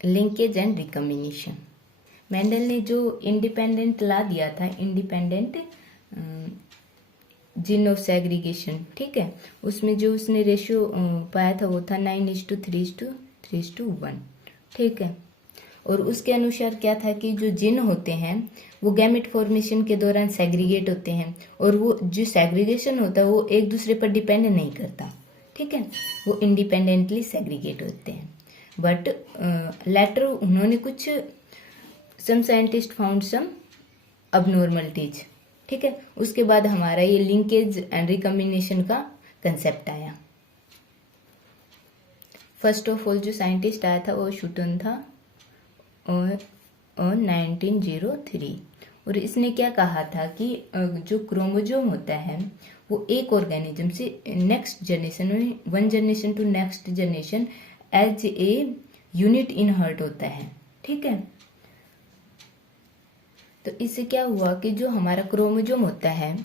Linkage and recombination. Mendel ने जो independent ला दिया था, इंडिपेंडेंट जीन ऑफ सेग्रीगेशन, ठीक है, उसमें जो उसने रेशियो पाया था वो था 9:3:3:1, ठीक है। और उसके अनुसार क्या था कि जो जीन होते हैं वो गैमेट फॉर्मेशन के दौरान सेग्रीगेट होते हैं, और वो जो सेग्रीगेशन होता है वो एक दूसरे पर डिपेंड नहीं करता, ठीक है, वो इंडिपेंडेंटली सेग्रीगेट होते हैं। बट लेटर उन्होंने कुछ some scientist found some abnormalities, ठीक है। उसके बाद हमारा ये लिंकेज एंड रिकम्बिनेशन का कंसेप्ट आया। फर्स्ट ऑफ ऑल जो साइंटिस्ट आया था वो शूटन था और 1903, और इसने क्या कहा था कि जो क्रोमोजोम होता है वो एक ऑर्गेनिज्म से नेक्स्ट जनरेशन में, one generation to next generation as a unit inherit होता है, ठीक है। तो इससे क्या हुआ कि जो हमारा क्रोमोजोम होता है,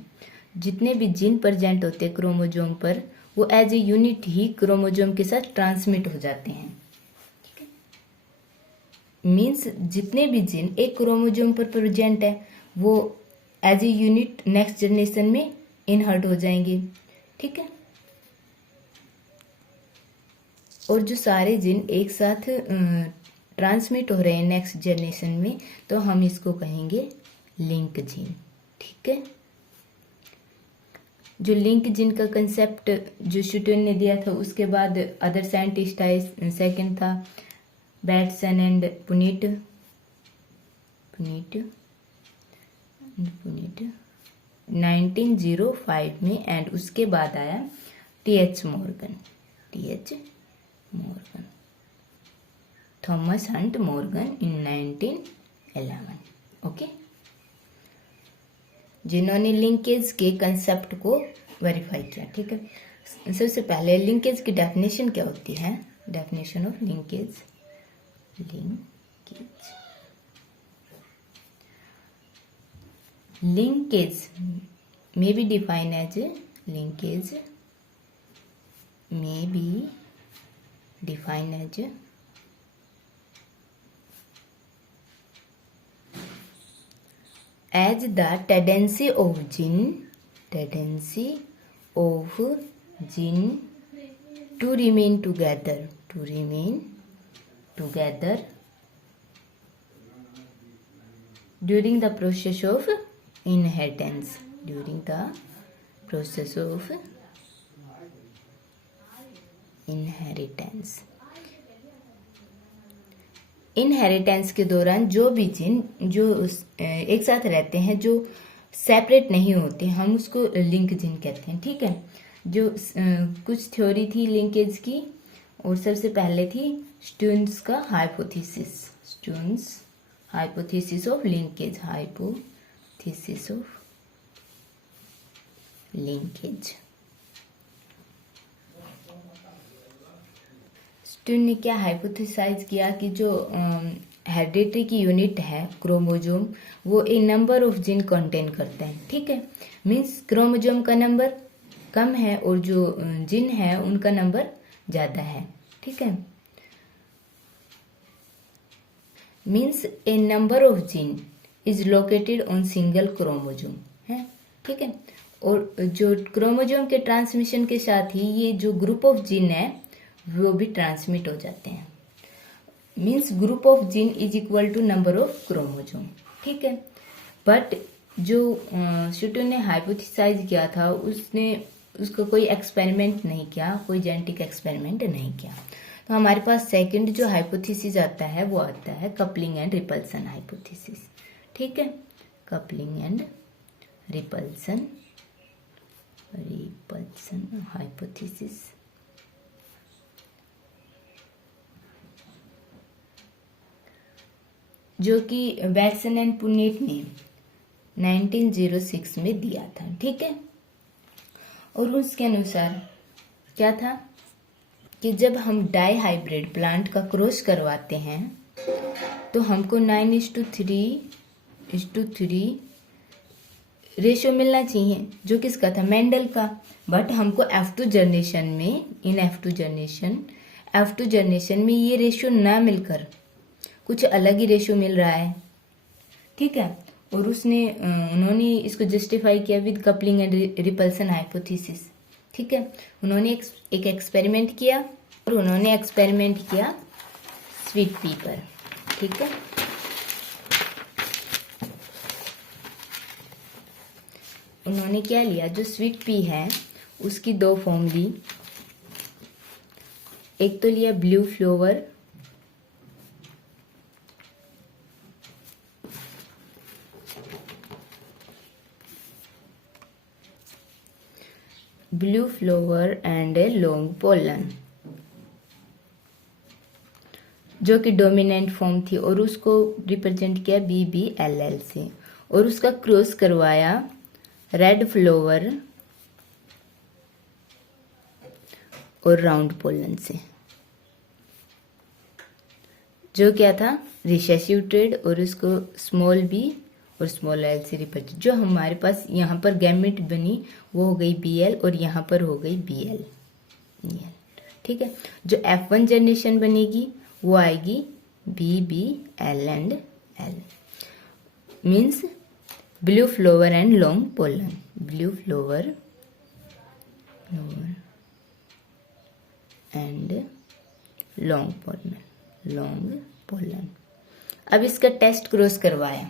जितने भी जीन प्रेजेंट होते हैं क्रोमोजोम पर, वो एज ए यूनिट ही क्रोमोजोम के साथ ट्रांसमिट हो जाते हैं, ठीक है। मीन्स जितने भी जीन एक क्रोमोजोम पर प्रेजेंट है वो as a unit next generation में इनहर्ट हो जाएंगे, ठीक है। और जो सारे जीन एक साथ ट्रांसमिट हो रहे हैं नेक्स्ट जनरेशन में, तो हम इसको कहेंगे लिंक जीन, ठीक है। जो लिंक जीन का कंसेप्ट जो शूटन ने दिया था, उसके बाद अदर साइंटिस्ट आए। सेकंड था बैटसन एंड पुनीट 1905 में, एंड उसके बाद आया T H. Morgan, Thomas Hunt Morgan in 1911, okay, जिन्होंने लिंकेज के कंसेप्ट को वेरीफाई किया, ठीक है। सबसे पहले लिंकेज की डेफिनेशन क्या होती है? Definition of linkage may be defined as the tendency of gene to remain together during the process of inheritance, inheritance के दौरान जो भी जीन जो एक साथ रहते हैं, जो सेपरेट नहीं होते, हम उसको लिंक जीन कहते हैं, ठीक है। जो कुछ थ्योरी थी लिंकेज की, और सबसे पहले थी स्टून्स का हाइपोथेसिस ऑफ लिंकेज, स्टून ने क्या हाइपोथेसाइज किया कि जो हेरिडिटरी की यूनिट है क्रोमोजोम, वो ए नंबर ऑफ जीन कंटेन करते हैं, ठीक है। मीन्स क्रोमोजोम का नंबर कम है और जो जीन है उनका नंबर ज्यादा है, ठीक है। Means A number of gene is located on single chromosome है, ठीक है। और जो क्रोमोजोम के ट्रांसमिशन के साथ ही ये जो ग्रुप ऑफ जीन है वो भी ट्रांसमिट हो जाते हैं। Means group of gene is equal to number of chromosome, ठीक है। बट जो शूटन ने हाइपोथेसाइज किया था, उसका कोई एक्सपेरिमेंट नहीं किया, कोई जेनेटिक एक्सपेरिमेंट नहीं किया। तो हमारे पास सेकंड जो हाइपोथेसिस आता है वो आता है कपलिंग एंड रिपल्सन हाइपोथेसिस, ठीक है। कपलिंग एंड रिपल्सन हाइपोथेसिस, जो कि बैटसन एंड पुनेट ने 1906 में दिया था, ठीक है। और उसके अनुसार क्या था कि जब हम डाई हाइब्रिड प्लांट का क्रॉस करवाते हैं तो हमको 9:3 रेशियो मिलना चाहिए, जो किसका था? मेंडल का। बट हमको F2 जनरेशन में, इन F2 जनरेशन F2 जनरेशन में ये रेशियो ना मिलकर कुछ अलग ही रेशियो मिल रहा है, ठीक है। और उन्होंने इसको जस्टिफाई किया with coupling and repulsion hypothesis, ठीक है। उन्होंने एक एक्सपेरिमेंट किया और उन्होंने एक्सपेरिमेंट किया स्वीट पी पर, ठीक है। उन्होंने क्या लिया, जो स्वीट पी है उसकी दो फॉर्म ली। एक तो लिया blue flower, blue flower and a long pollen, जो कि डोमिनेंट फॉर्म थी, और उसको रिप्रेजेंट किया BBLL से, और उसका क्रॉस करवाया रेड फ्लोवर और राउंड पोलन से, जो क्या था रिसेसिव ट्रेड, और उसको स्मॉल b और स्मॉल l से रिप्रेजेंट। जो हमारे पास यहाँ पर गैमेट बनी वो हो गई BL और यहाँ पर हो गई BL, ठीक है। जो F1 जनरेशन बनेगी वो आएगी BBL and L, means blue flower and long pollen, blue flower and long pollen. अब इसका टेस्ट क्रॉस करवाया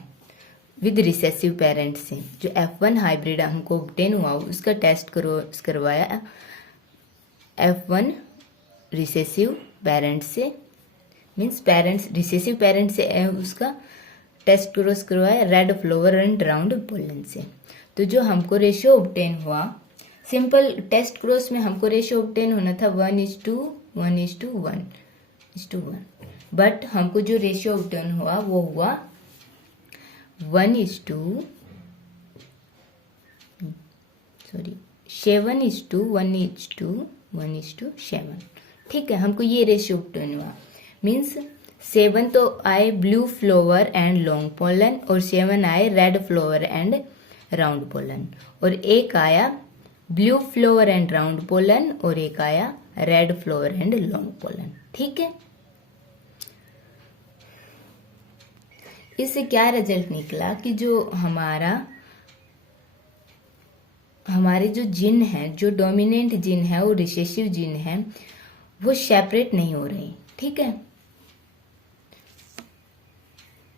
विद रिसेसिव पेरेंट से। जो F1 हाइब्रिड हमको ऑब्टेन हुआ उसका टेस्ट क्रॉस करवाया F1 रिसेसिव पेरेंट से, मीन्स पेरेंट्स रिसेसिव पेरेंट से उसका टेस्ट क्रॉस करवाया red flower and round pollen से। तो जो हमको रेशियो ऑब्टेन हुआ, सिंपल टेस्ट क्रॉस में हमको रेशियो ऑब्टेन होना था 1:1:1, बट हमको जो रेशियो ऑब्टेन हुआ वो हुआ 7:1:7, ठीक है। हमको ये रेशियो ऑब्टेन हुआ, मीन्स 7 तो आए blue flower and long pollen और 7 आए red flower and round pollen, और एक आया blue flower and round pollen और एक आया red flower and long pollen, ठीक है। इससे क्या रिजल्ट निकला कि जो हमारे जो जीन है, जो डोमिनेंट जीन है और रिसेसिव जीन है, वो सेपरेट नहीं हो रही, ठीक है।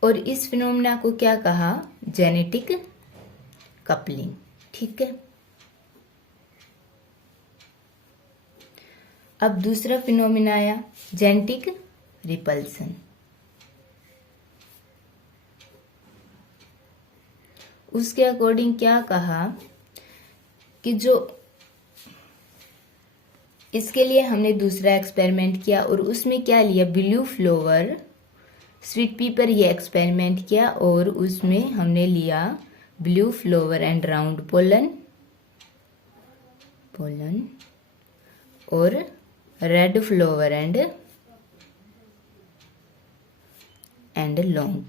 और इस फिनोमेना को क्या कहा, जेनेटिक कपलिंग, ठीक है। अब दूसरा फिनोमेना आया जेनेटिक रिपल्सन। उसके अकॉर्डिंग क्या कहा कि जो इसके लिए हमने दूसरा एक्सपेरिमेंट किया और उसमें क्या लिया, ब्लू फ्लोवर स्वीट पी पर यह एक्सपेरिमेंट किया और उसमें हमने लिया blue flower and round pollen और red flower and long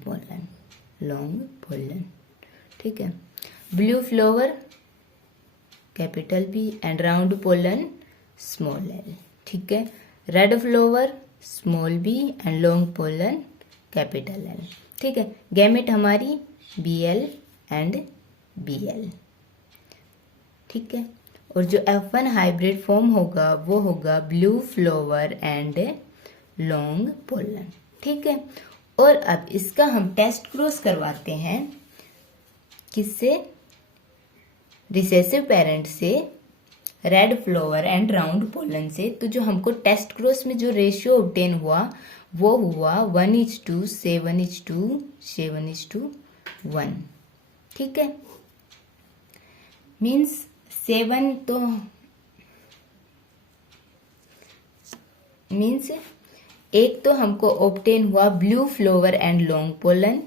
pollen, ठीक है। Blue flower capital B and round pollen small l, ठीक है। Red flower small b and long pollen capital L, ठीक है। गैमेट हमारी BL एंड BL, ठीक है। और जो F1 हाइब्रिड फॉर्म होगा वो होगा blue flower and long pollen, ठीक है। और अब इसका हम टेस्ट क्रॉस करवाते हैं, किससे, रिसेसिव पेरेंट से red flower and round pollen से। तो जो हमको टेस्ट क्रॉस में जो रेशियो ऑब्टेन हुआ वो हुआ 1:7:7:1, ठीक है। मीन्स 7 तो मीन्स एक तो हमको ऑब्टेन हुआ blue flower and long pollen,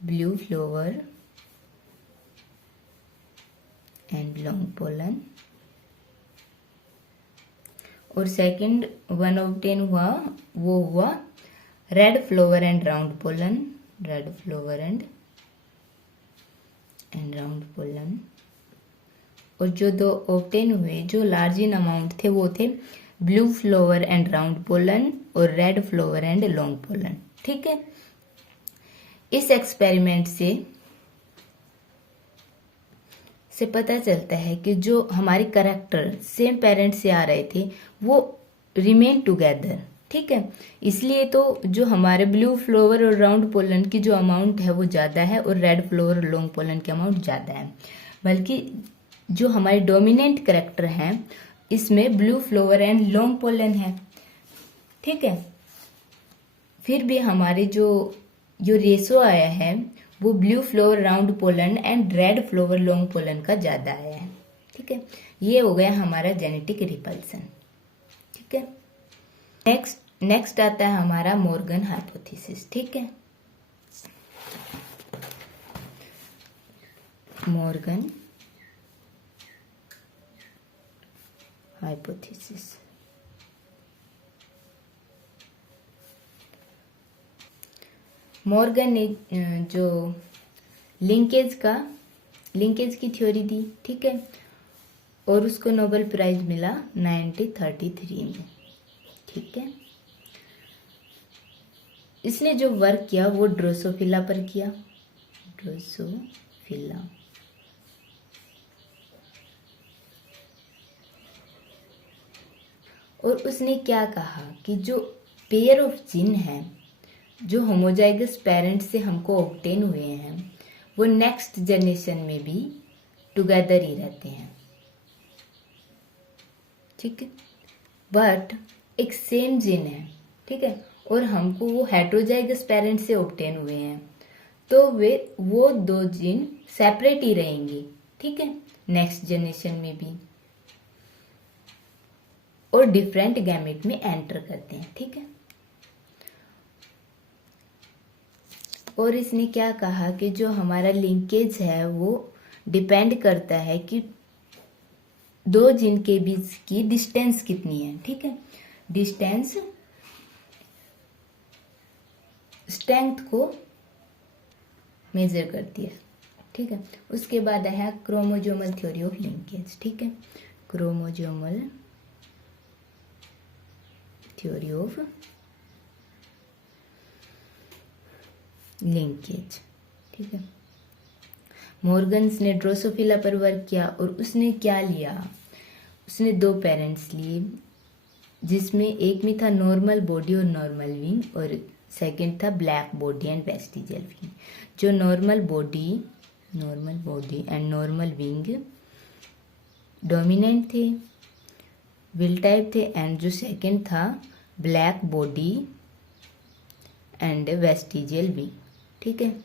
blue flower and long pollen, और सेकंड वन ऑब्टेन हुआ वो हुआ red flower and round pollen, red flower and round pollen. और जो दो ऑब्टेन हुए जो लार्ज इन अमाउंट थे वो थे blue flower and round pollen और red flower and long pollen. ठीक है, इस एक्सपेरिमेंट से पता चलता है कि जो हमारे कैरेक्टर सेम पेरेंट्स से आ रहे थे वो रिमेन टुगेदर। ठीक है, इसलिए तो जो हमारे ब्लू फ्लावर और राउंड पोलन की जो अमाउंट है वो ज़्यादा है और रेड फ्लावर और लॉन्ग पोलन की अमाउंट ज़्यादा है, बल्कि जो हमारे डोमिनेंट कैरेक्टर हैं इसमें blue flower and long pollen है। ठीक है, फिर भी हमारे जो रेशो आया है वो blue flower round pollen and red flower long pollen का ज़्यादा आया है। ठीक है, ये हो गया हमारा जेनेटिक रिपल्सन। ठीक है, नेक्स्ट आता है हमारा मॉर्गन हाइपोथेसिस। ठीक है, मॉर्गन हाइपोथेसिस। मॉर्गन ने जो लिंकेज की थ्योरी दी। ठीक है, और उसको नोबेल प्राइज मिला 1933 में। ठीक है, इसने जो वर्क किया वो ड्रोसोफिला पर किया, ड्रोसोफिला। और उसने क्या कहा कि जो पेयर ऑफ जीन है जो होमोजाइगस पेरेंट्स से हमको ऑब्टेन हुए हैं वो नेक्स्ट जनरेशन में भी टुगेदर ही रहते हैं। ठीक है, बट एक सेम जीन है। ठीक है, और हमको वो हेट्रोजाइगस पेरेंट्स से ऑब्टेन हुए हैं तो वो दो जीन सेपरेट ही रहेंगे। ठीक है, नेक्स्ट जनरेशन में भी, और डिफरेंट गैमेट में एंटर करते हैं। ठीक है, और इसने क्या कहा कि जो हमारा लिंकेज है वो डिपेंड करता है कि दो जीन के बीच की डिस्टेंस कितनी है। ठीक है, डिस्टेंस स्ट्रेंथ को मेजर करती है। ठीक है, उसके बाद है क्रोमोजोमल थ्योरी ऑफ लिंकेज। ठीक है, क्रोमोजोमल थ्योरी ऑफ लिंकेज। ठीक है, मॉर्गन्स ने ड्रोसोफिला पर वर्क किया और उसने क्या लिया, उसने दो पेरेंट्स लिए जिसमें एक में था नॉर्मल बॉडी और नॉर्मल विंग और सेकंड था black body and vestigial wing. जो normal body and normal wing dominant थे, विल टाइप थे, एंड जो सेकंड था black body and vestigial wing. ठीक है,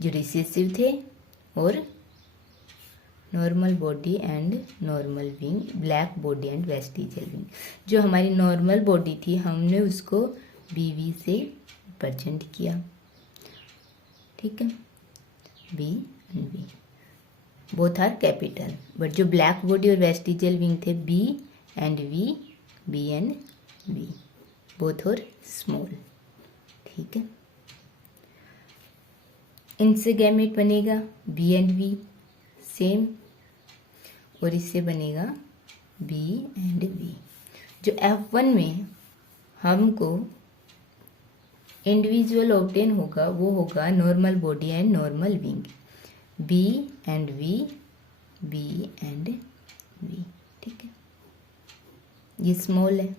जो रिसेसिव थे, और normal body and normal wing, black body and vestigial wing. जो हमारी नॉर्मल बॉडी थी हमने उसको बीवी से रिप्रेजेंट किया। ठीक है, B and V both are capital, but जो ब्लैक बॉडी और वेस्टिजियल विंग थे बी एंड वी बोथ और स्मॉल। ठीक है, इनसे गैमेट बनेगा बी एंड वी सेम, और इससे बनेगा बी एंड वी। जो F1 में हमको इंडिविजुअल ऑब्टेन होगा वो होगा normal body and normal wing, B and V. ठीक है, ये स्मॉल है।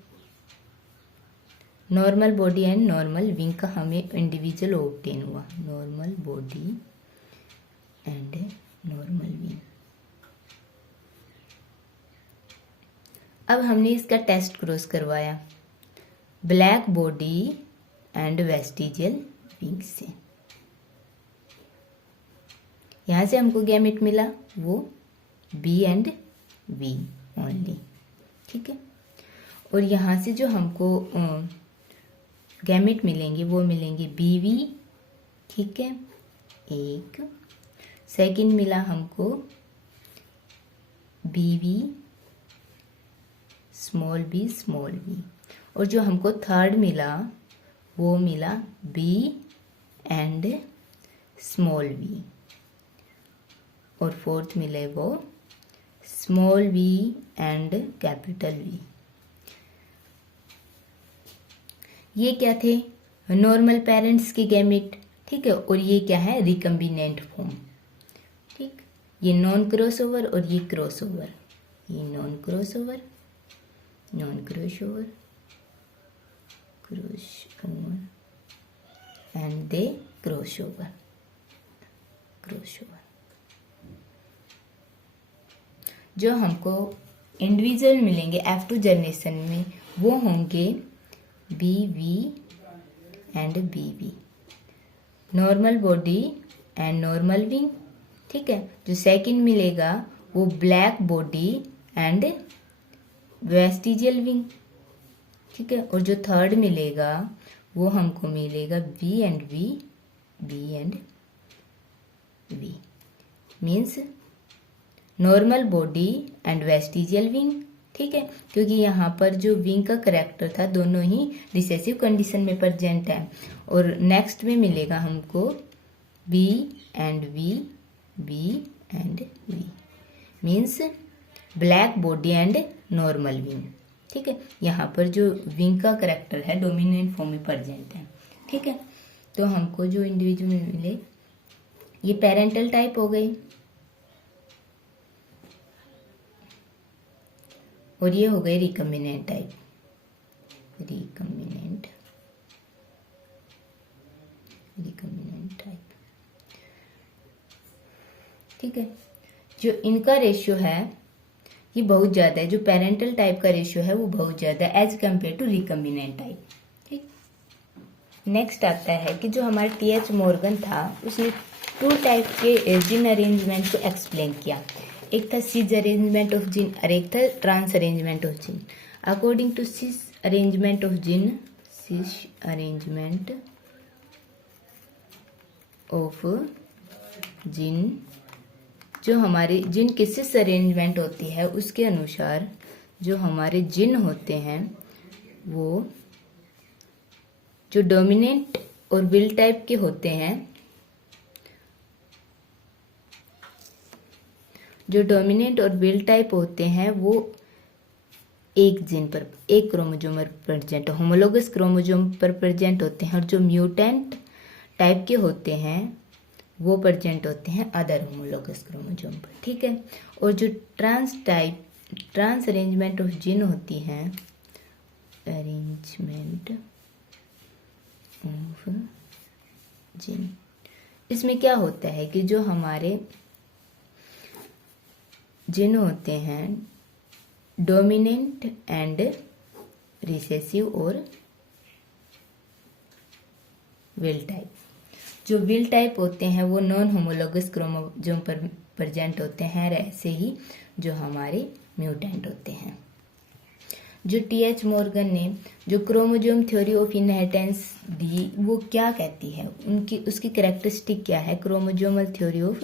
Normal body and normal wing का हमें इंडिविजुअल ऑब्टेन हुआ, normal body and normal wing. अब हमने इसका टेस्ट क्रॉस करवाया black body and vestigial wing से। यहां से हमको गैमेट मिला वो बी एंड वी ओनली। ठीक है, और यहां से जो हमको गैमेट मिलेंगे वो मिलेंगे बीवी। ठीक है, एक सेकंड मिला हमको बीवी स्मॉल बी, और जो हमको थर्ड मिला वो मिला बी एंड स्मॉल वी, और फोर्थ मिले वो small V and capital V. ये क्या थे? नॉर्मल पेरेंट्स के गैमेट, ठीक है। और ये क्या है? रिकम्बिनेंट फॉर्म, ठीक। ये नॉन क्रॉसओवर और ये क्रॉसओवर, ये non crossover, non crossover, crossover and the crossover, crossover. जो हमको इंडिविजुअल मिलेंगे F2 जनरेशन में वो होंगे B V and B V, normal body and normal wing, ठीक है। जो सेकंड मिलेगा वो black body and vestigial wing, ठीक है। और जो थर्ड मिलेगा वो हमको मिलेगा V and V, B and V, means normal body and vestigial wing, ठीक है। क्योंकि यहाँ पर जो विंग का करेक्टर था दोनों ही रिसेसिव कंडीशन में प्रेजेंट है। और नेक्स्ट में मिलेगा हमको B and V, B and V, means black body and normal wing, ठीक है। यहाँ पर जो विंग का करेक्टर है डोमिनेंट फॉर्म में प्रेजेंट है, ठीक है। तो हमको जो इंडिविजुअल मिले ये पेरेंटल टाइप हो गई और ये हो गए recombinant type, recombinant, recombinant type, ठीक है। जो इनका रेशियो है ये बहुत ज्यादा है, जो पेरेंटल टाइप का रेशियो है वो बहुत ज्यादा है as compared to recombinant type, ठीक। नेक्स्ट आता है कि जो हमारा टीएच मॉर्गन था उसने 2 टाइप के जीन अरेंजमेंट को एक्सप्लेन किया। एक था सिज अरेंजमेंट ऑफ जीन और एक था trans arrangement of gene. According to cis arrangement of gene, cis arrangement of gene, जो हमारे जिन की सिस अरेंजमेंट होती है उसके अनुसार जो हमारे जिन होते हैं वो जो डोमिनेंट और विल टाइप के होते हैं, जो डोमिनेंट और विल टाइप होते हैं वो एक जीन पर, एक क्रोमोजोम पर प्रेजेंट, होमोलोगस क्रोमोजोम पर प्रेजेंट होते हैं। और जो म्यूटेंट टाइप के होते हैं वो प्रेजेंट होते हैं अदर होमोलोगस क्रोमोजोम पर, ठीक है। और जो ट्रांस अरेंजमेंट ऑफ जीन होती है, अरेंजमेंट ऑफ जीन, इसमें क्या होता है कि जो हमारे जिन होते हैं डोमिनेंट एंड रिसेसिव और विल टाइप, जो विल टाइप होते हैं वो नॉन होमोलोगस क्रोमोजोम पर प्रेजेंट होते हैं, ऐसे ही जो हमारे म्यूटेंट होते हैं। जो टीएच मॉर्गन ने जो क्रोमोजोम थ्योरी ऑफ इनहेरिटेंस दी वो क्या कहती है, उनकी उसकी कैरेक्टरिस्टिक क्या है? Chromosomal theory of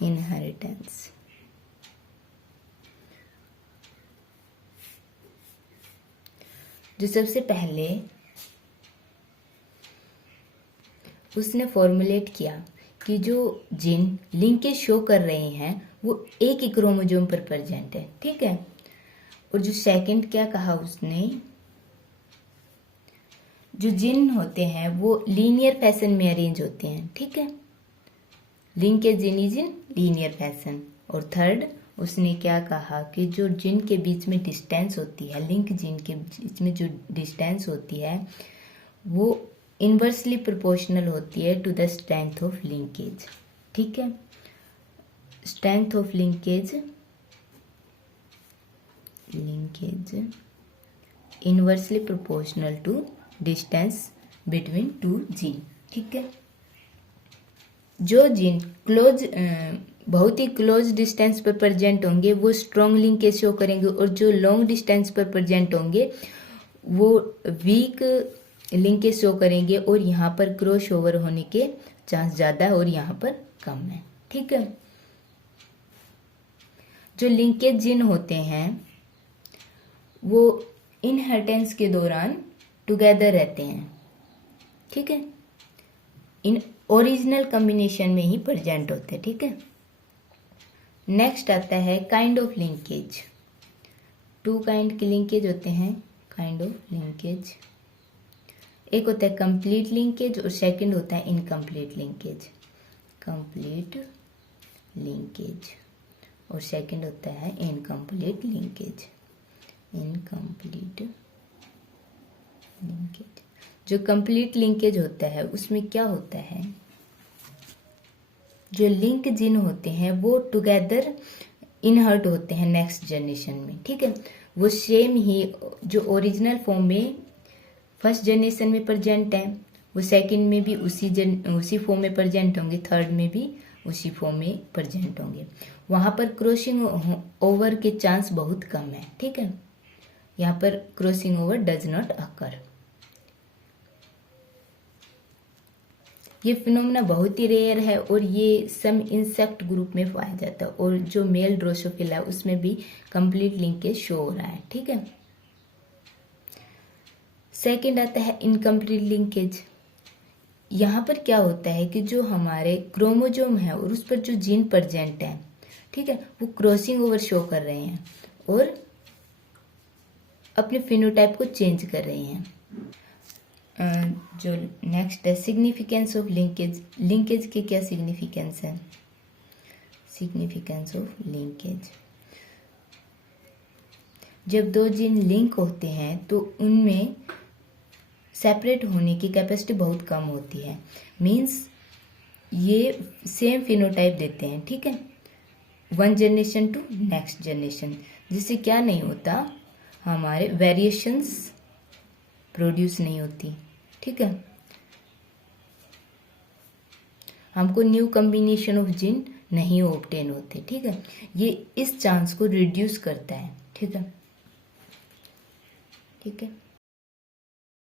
inheritance. जो सबसे पहले उसने फॉर्मुलेट किया कि जो जीन लिंकेज शो कर रहे हैं वो एक ही क्रोमोजोम पर प्रेजेंट है, ठीक है। और जो सेकंड क्या कहा उसने, जो जीन होते हैं वो लीनियर फैशन में अरेंज होते हैं, ठीक है। Linkage gene is in linear fashion. और थर्ड उसने क्या कहा कि जो जीन के बीच में डिस्टेंस होती है, लिंक जीन के बीच में जो डिस्टेंस होती है वो इनवर्सली प्रोपोर्शनल होती है to the strength of linkage, ठीक है। Strength of linkage inversely proportional to distance between 2 gene, ठीक है। जो जीन बहुत ही क्लोज डिस्टेंस पर प्रेजेंट होंगे वो स्ट्रॉन्ग लिंकेज शो करेंगे, और जो लॉन्ग डिस्टेंस पर प्रेजेंट होंगे वो वीक लिंकेज शो करेंगे, और यहाँ पर क्रॉस ओवर होने के चांस ज़्यादा है और यहाँ पर कम है, ठीक है। जो लिंकेज जीन होते हैं वो इनहेरिटेंस के दौरान टुगेदर रहते हैं, ठीक है। ओरिजिनल कॉम्बिनेशन में ही प्रेजेंट होते हैं, ठीक है। नेक्स्ट आता है काइंड ऑफ लिंकेज। 2 काइंड के लिंकेज होते हैं, काइंड ऑफ लिंकेज। एक होता है कंप्लीट लिंकेज और सेकंड होता है इनकम्प्लीट लिंकेज। कंप्लीट लिंकेज और सेकंड होता है इनकम्प्लीट लिंकेज। इनकम्प्लीट लिंकेज, जो कंप्लीट लिंकेज होता है उसमें क्या होता है, जो लिंक जीन होते हैं वो टुगेदर इनहर्ट होते हैं नेक्स्ट जनरेशन में, ठीक है। वो सेम ही जो ओरिजिनल फॉर्म में फर्स्ट जनरेशन में प्रेजेंट है वो सेकंड में भी उसी फॉर्म में प्रेजेंट होंगे, थर्ड में भी उसी फॉर्म में प्रेजेंट होंगे। वहां पर क्रॉसिंग ओवर के चांस बहुत कम है, ठीक है। यहाँ पर crossing over does not occur. ये फिनोमेना बहुत ही रेयर है और ये सम इंसेक्ट ग्रुप में पाया जाता है और जो मेल ड्रोसोफिला है उसमें भी कंप्लीट लिंकेज शो हो रहा है, ठीक है। सेकंड आता है इनकम्प्लीट लिंकेज। यहाँ पर क्या होता है कि जो हमारे क्रोमोजोम है और उस पर जो जीन प्रेजेंट है, ठीक है, वो क्रॉसिंग ओवर शो कर रहे हैं और अपने फिनोटाइप को चेंज कर रहे हैं। जो नेक्स्ट है सिग्निफिकेंस ऑफ लिंकेज। लिंकेज के क्या सिग्निफिकेंस है? सिग्निफिकेंस ऑफ लिंकेज, जब 2 जीन लिंक होते हैं तो उनमें सेपरेट होने की कैपेसिटी बहुत कम होती है। मींस ये सेम फिनोटाइप देते हैं, ठीक है, 1 जनरेशन टू नेक्स्ट जनरेशन, जिससे क्या नहीं होता, हमारे वेरिएशंस प्रोड्यूस नहीं होती, ठीक है। हमको न्यू कॉम्बिनेशन ऑफ जीन नहीं ऑब्टेन होते, ठीक है। ये इस चांस को रिड्यूस करता है, ठीक है, ठीक है।